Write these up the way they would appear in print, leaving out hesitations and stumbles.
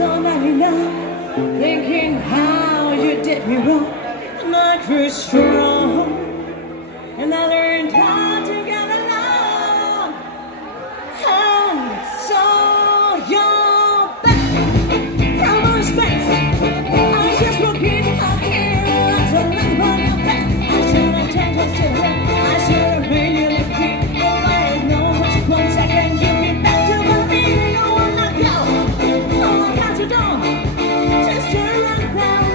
all night enough, thinking how you did me wrong. And I grew strong, and I learned how to get along. And saw your back from outer space. I was just walking out here, lots of love on your face. I should have changed your silhouette. I should have made you look cute. If I had known what you once again, you'd be back to me. No one not go. No one counts you down. Just turn around,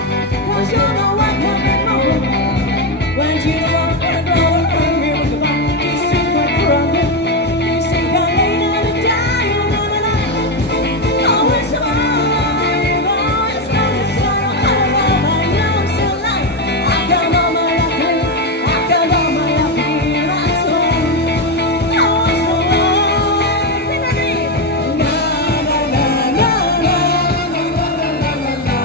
'cause you know what happened wrong. When you walk and go around me with the bar, you think I'm crumbling. You think I'm late out to die. You know that I always survive. Always gonna sorrow. I don't know, I know I'm still alive. I got all my lucky, I got all my lucky, that's all. I was so alive. Think of me. Na na na na na na na na na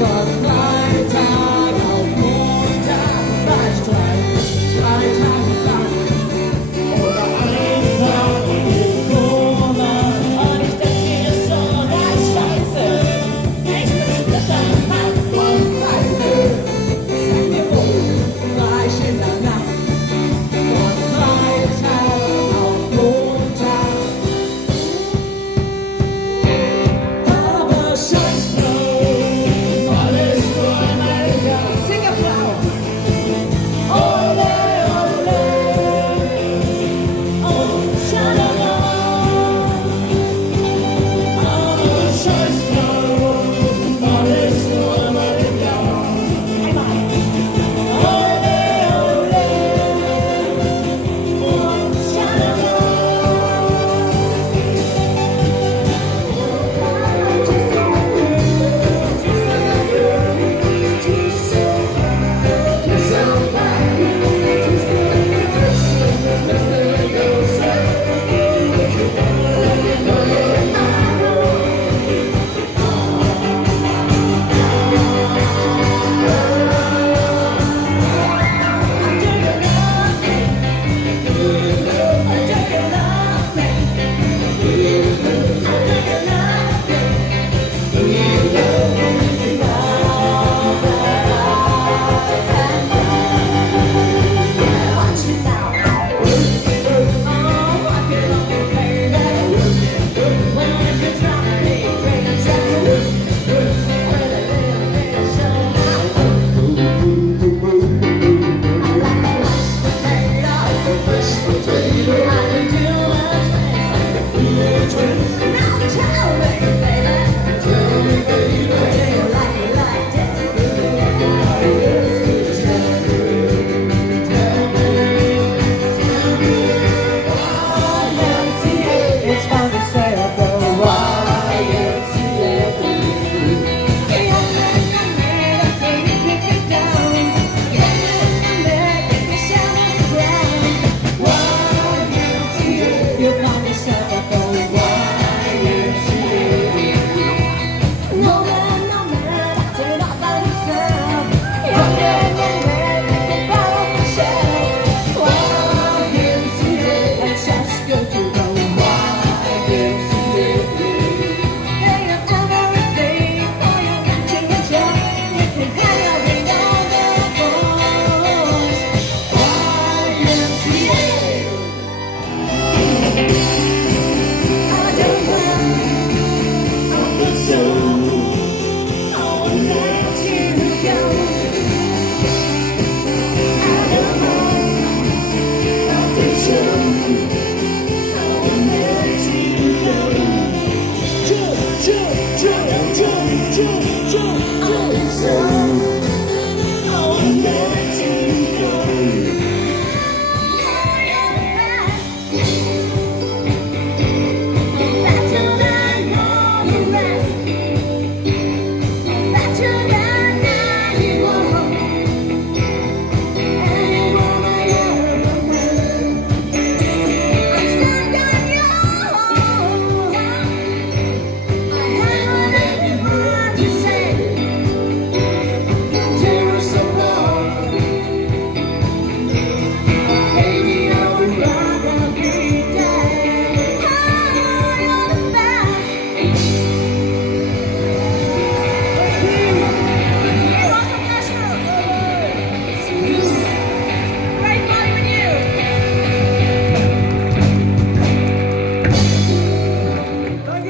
Cause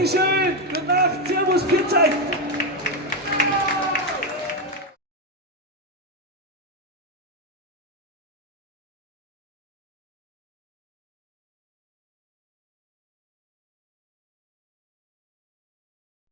Dankeschön. Gute Nacht. Servus. Pfiat euch.